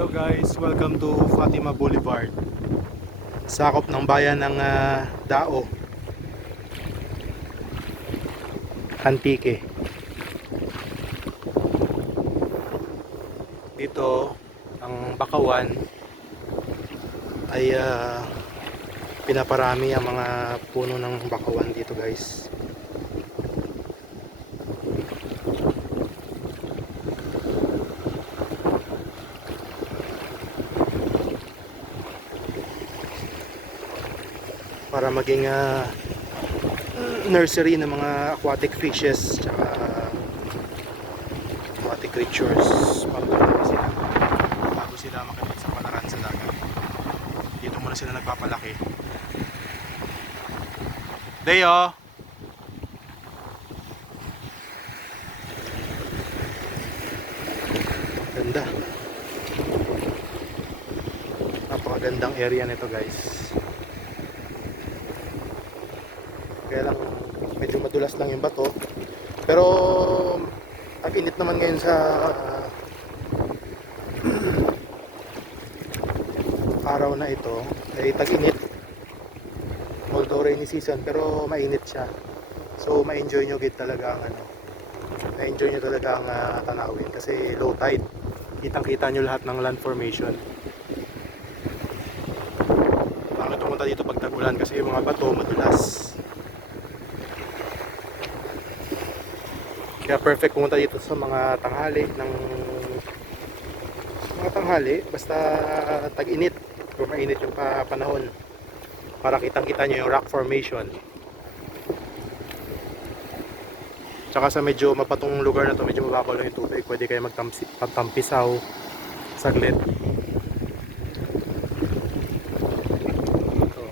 Hello guys, welcome to Fatima Boulevard. Sakop ng bayan ng Dao, Antique. Dito, ang Bakawan ay pinaparami ang mga puno ng Bakawan dito guys. Para maging nursery ng mga aquatic fishes tsaka aquatic creatures, pagpapalaki sila bago sila makapit sa palaran sa dagat. Dito muna sila nagpapalaki. Deo! Ganda, napakagandang area nito guys. Kaya lang medyo madulas lang yung bato, pero ang init naman ngayon sa araw na ito ay tag-init, although rainy season pero mainit siya, so ma-enjoy nyo git talaga ang ma-enjoy nyo talaga ang tanawin kasi low tide, kitang kita nyo lahat ng land formation. Pangit pumunta dito pag tag-ulan kasi yung mga bato madulas. Kaya perfect pumunta dito sa mga tanghali basta tag-init o mainit yung panahon para kitang-kita nyo yung rock formation. Tsaka sa medyo mapatong lugar na to, medyo mababaw lang yung tubig, pwede kayo magtampisaw saglit. So,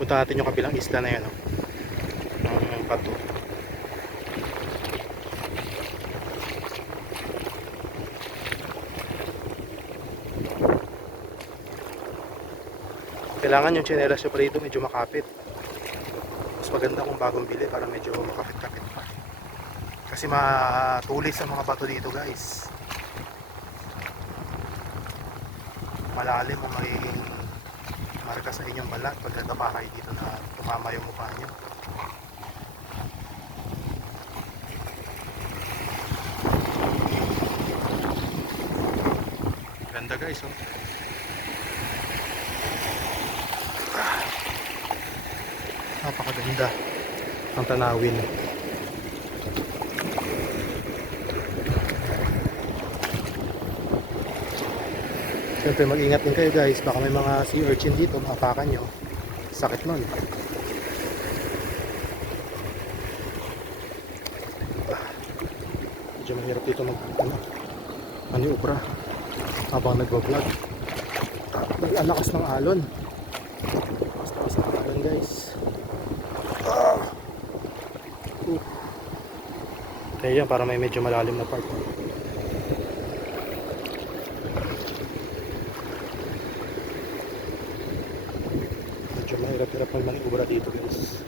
punta natin yung kabilang isla na yan, ng bato. Kailangan yung tsinelas nyo pa rito medyo makapit. Mas maganda kung bagong bili para medyo makapit-kapit pa. Kasi matulis ang mga bato dito guys. Malalim o magiging marka sa inyong balat pag nagkabahay dito na tumama yung mukha nyo. Ganda guys, oh. Napakaganda ang tanawin. Siyempre mag-ingat din kayo guys, baka may mga sea urchin dito, maapakan nyo, sakit nun. Medyo mahirap dito maniubra habang nagbablog. Ang lakas ng alon, lakas ng alon guys. Kaya yan, para may medyo malalim na part. Medyo mahirap-hirap maniubra dito guys.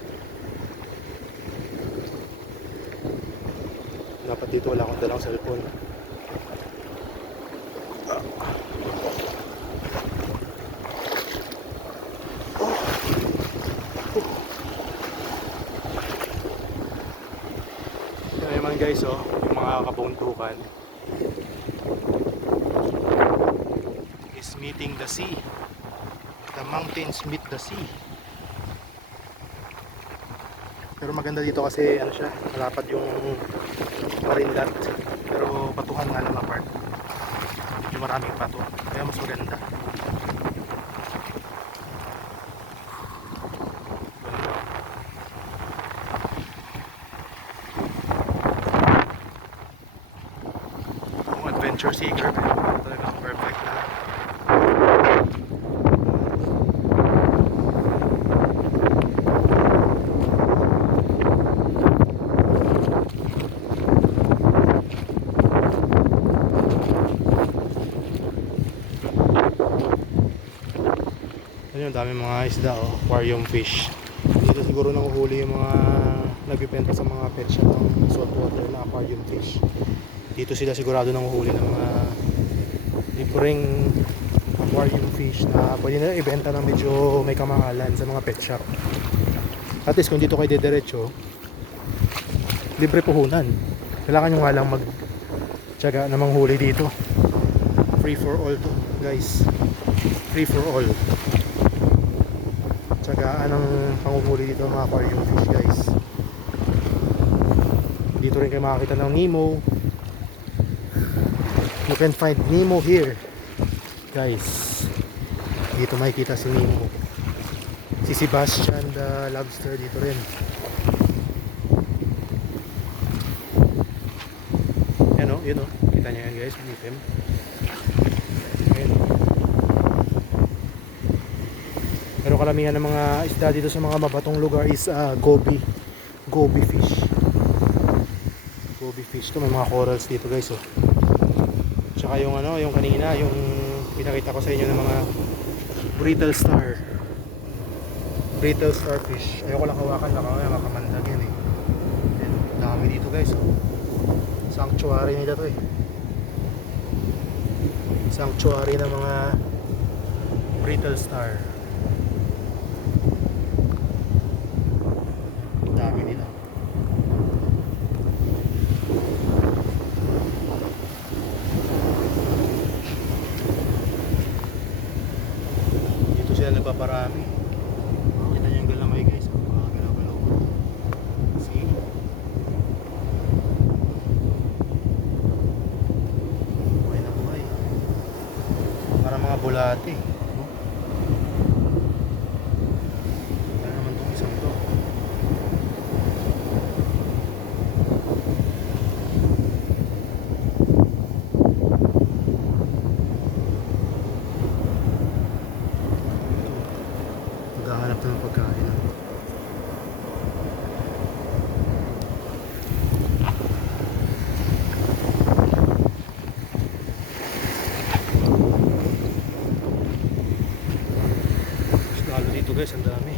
Dapat dito wala akong dalang cellphone. Naman guys, oh, yung mga kabundukan is meeting the sea. The mountains meet the sea. Pero maganda dito kasi ano siya, malapad yung marinland, pero batuhan nga naman part. Medyo maraming bato, kaya mas maganda. Adventure seeker, talagang perfect na. Ayun, dami mga isda, oh, aquarium fish. Dito siguro nanguhuli yung mga nagbibenta sa mga pet shop ng saltwater na aquarium fish. Dito sila sigurado nanguhuli ng mga ko ring aquarium fish na pwede na ibenta ng medyo may kamahalan sa mga pet shop. At least kung dito kayo didiretso, libre puhunan. Kailangan nyo nga lang tsaga na manghuli dito. Free for all to guys, free for all. Tsagaan ang panguhuli dito mga aquarium fish guys. Dito rin kayo makakita ng Nemo. You can find Nemo here guys. Dito makikita si Nemo. Si Sebastian the lobster dito rin. Yan o, yun o. Kita nyo yan guys, item. Ayan. Pero kalamihan ng mga isda dito sa mga mabatong lugar is goby fish. Goby fish to, may mga corals dito guys oh. Tsaka yung ano, yung kanina, yung pinakita ko sa inyo ng mga brittle starfish. Ayoko lang hawakan, baka makamandag yan eh. Ayan, dami dito guys oh. Sanctuary nila to eh. Sanctuary ng mga brittle star. Dami nila. Dito sila nagpaparami. Kita niyo yung galamay guys. Galaw-galaw. See? Buhay na buhay. Para mga bulate. Ano naman itong isang to? Maghahanap na ng pagkain. Lalo dito guys, ang dami.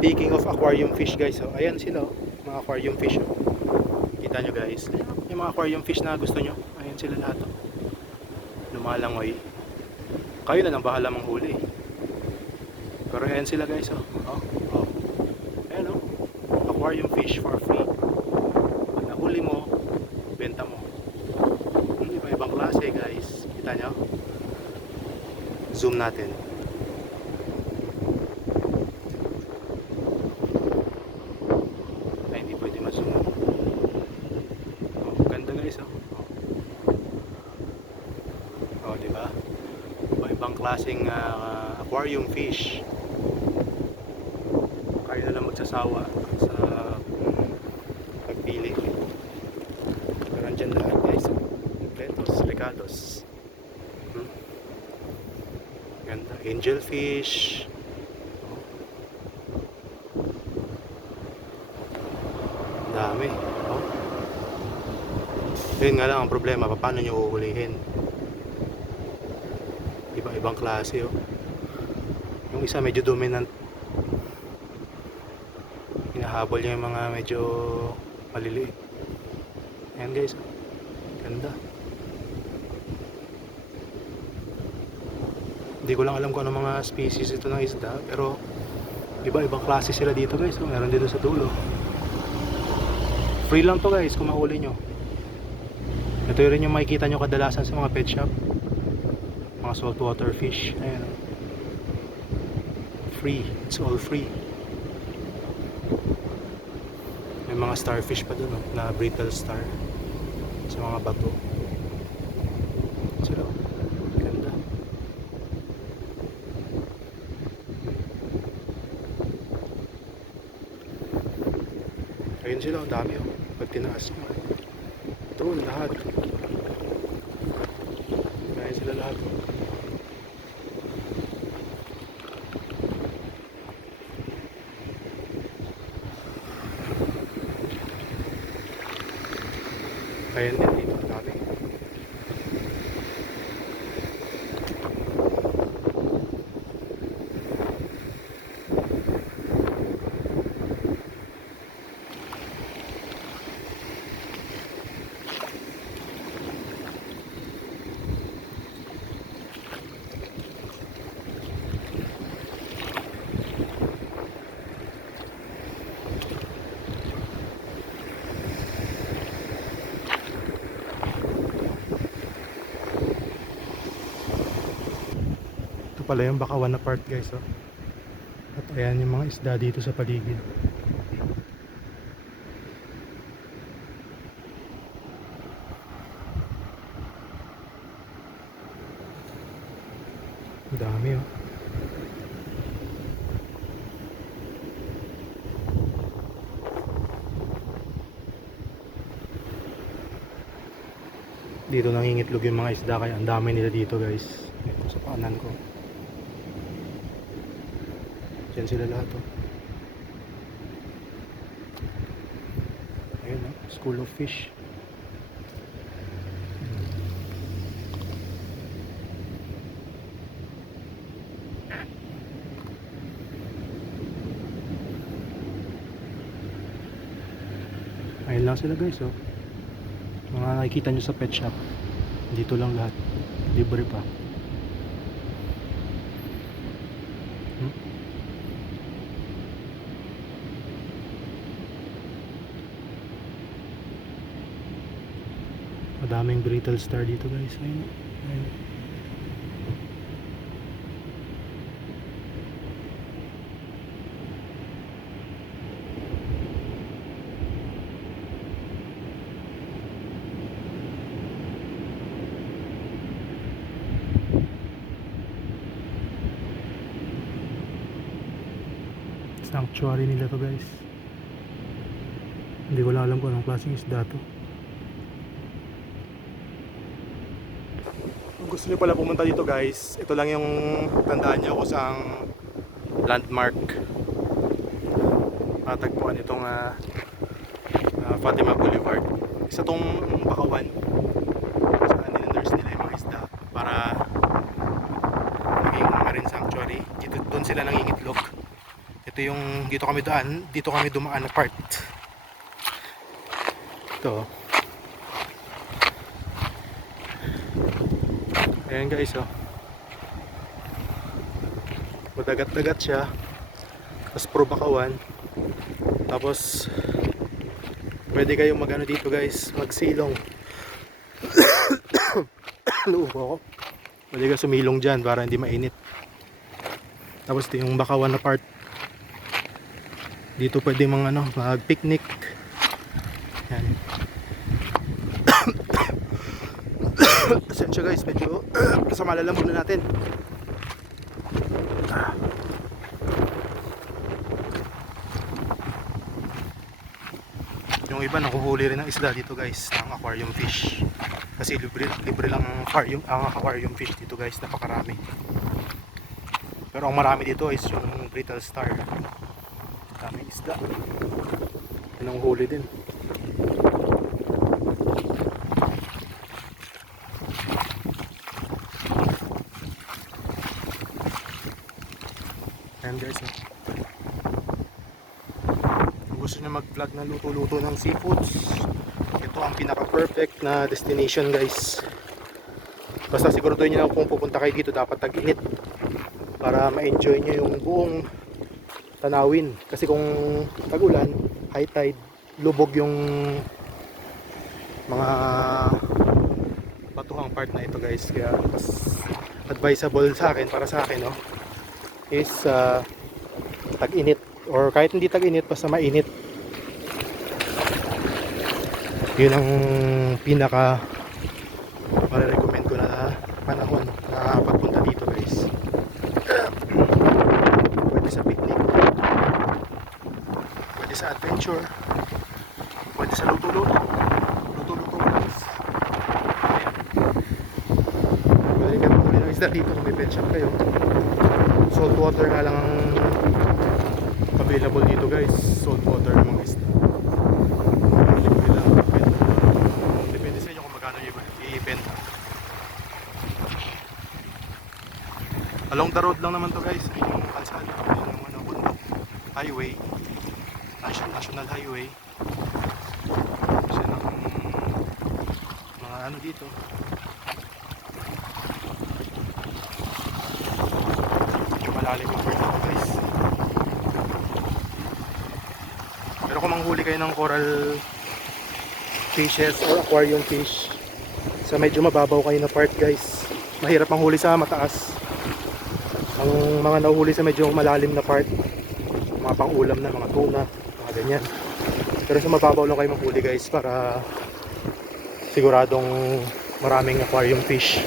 Speaking of aquarium fish guys, oh, ayan sila oh, mga aquarium fish oh. Kita nyo guys, ayan, yung mga aquarium fish na gusto nyo, ayan sila lahat oh. Lumalangoy. Kayo na lang bahala manghuli. Pero ayan sila guys oh. Oh. Ayan oh, aquarium fish for free. Pag nahuli mo, benta mo. Iba-ibang klase guys. Kita nyo? Zoom natin. Ay, hindi pwede ma-zoom. Oh, ganda guys oh. Oh, diba? Iba-ibang klaseng aquarium fish. Kayo na lang magsasawa sa pagpili. Pero andyan lahat guys. Completos, regalos. Ganda. Angelfish. Dami. Oh. Yun nga lang ang problema, paano nyo uhulihin? Iba-ibang klase oh. Yung isa medyo dominant. Hinahabol niya yung mga medyo maliliit. Ayan guys. Ganda. Hindi ko lang alam kung ano mga species ito ng isda, pero iba-ibang klase sila dito guys. Meron dito sa dulo. Free lang to guys kung mahuli nyo. Ito rin yung makikita nyo kadalasan sa mga pet shop. Mga saltwater fish. Ayan. Free. It's all free. May mga starfish pa dun na brittle star sa mga bato. Sila. Ganda. Ayun sila. Ang dami oh. Pag tinaas nyo. Ito lahat. Ayun sila lahat oh. Ayan din dito, dami. pala yung bakawan na part guys, oh. At ayan yung mga isda dito sa paligid. Ang dami, oh. Dito nangingitlog yung mga isda kaya ang dami nila dito guys. Ito sa paanan ko. Diyan sila lahat, oh. Ayun, oh, School of Fish. Ayun lang sila guys, oh. Mga nakikita nyo sa pet shop. Dito lang lahat. Libre pa. Madaming brittle star dito guys. Ayun. Ayun. Sanctuary nila to guys. Hindi ko lang alam kung anong klaseng isda to. Kung gusto nyo pala pumunta dito guys, ito lang yung tandaan nyo kung saang landmark matagpuan itong Fatima Boulevard. Isa tong bakawan saan ninurse nila yung mga isda para maging marine sanctuary. Doon sila nangingitlog. Ito yung dito kami dumaan na part. Ito. Ayan guys, oh. Madagat-dagat siya. Tapos puro bakawan. Tapos pwede kayong magano dito guys, magsilong. Luubo ako. Pwede ka sumilong dyan para hindi mainit. Tapos ito yung bakawan na part. Dito pwede mag-picnic. Yan. Asensya guys, medyo sa malalam muna natin. Yung iba nakuhuli rin ng isda dito guys, ng aquarium fish. Kasi libre lang ang aquarium fish dito guys, napakarami. Pero ang marami dito is yung brittle star. Daming isda. Yan ang huli din. Ayan guys, oh. Kung gusto nyo mag-vlog na luto-luto ng seafoods, ito ang pinaka-perfect na destination guys. Basta siguraduhin nyo lang kung pupunta kayo dito, dapat tag-init para ma-enjoy nyo yung buong tanawin. Kasi kung tag-ulan, high tide, lubog yung mga batuhang part na ito guys. Kaya mas advisable sa akin, para sa akin, no, is tag-init, or kahit hindi tag-init basta mainit. Yun ang pinaka marirecommend ko na panahon na pagpunta dito guys. Pwede sa picnic, pwede sa adventure, pwede sa luto-luto guys. Pwede ka muli ng isda dito kung may pet shop kayo. Salt water nga lang ang available dito guys. Salt water ng mga isda. Depende sa inyo kung magkano i-ibenta. Along the road lang naman to guys. Yung kalsada, yung bundok, highway, national highway. Kasi ng mga ano dito. Malalim yung part dito guys. Pero kung manghuli kayo ng coral fishes or aquarium fish sa medyo mababaw kayo na part guys, mahirap manghuli sa mataas. Ang mga nahuhuli sa medyo malalim na part, mga pang-ulam na, mga tuna, mga ganyan. Pero sa mababaw lang kayo manghuli guys para siguradong maraming aquarium fish.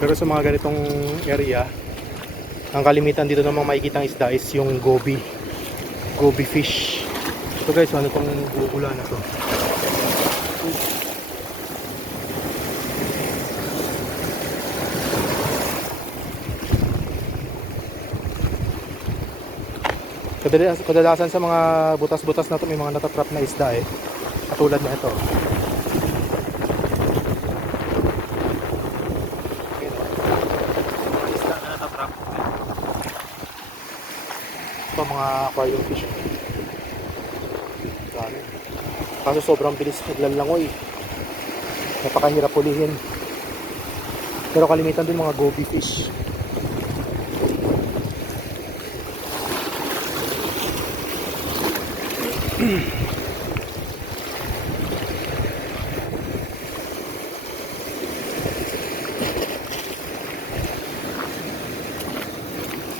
Pero sa mga ganitong area, ang kalimitan dito namang makikitang isda is yung goby fish. So guys, ano tong bubula na to? Kadalasan sa mga butas-butas na to may mga natatrap na isda eh. Katulad na ito. Isda na natatrap. Ito mga aquarium fish. Dami. Kaso sobrang bilis naglalangoy. Napakahirap hulihin. Pero kalimitan din mga goby fish.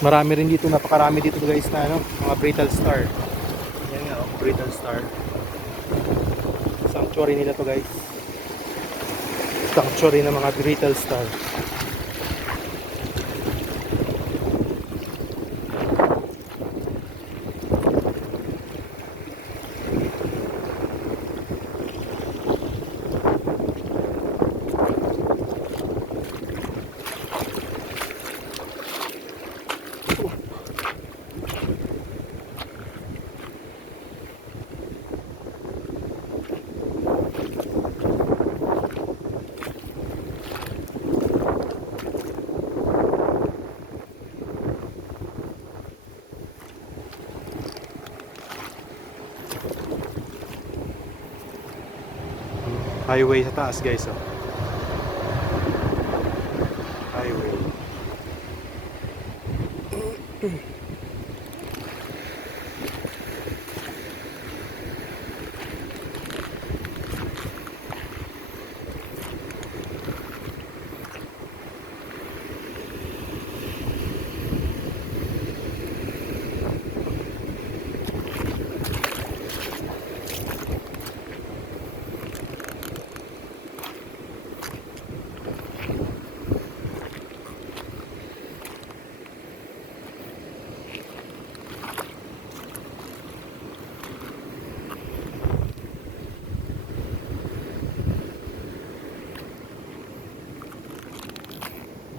Marami rin dito, napakarami dito guys na ano, mga brittle star. Yan nga, oh, brittle star. Sanctuary nila to guys. Sanctuary ng mga brittle star. Highway sa taas guys, oh. Highway.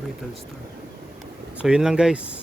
Brittle star. So yun lang guys.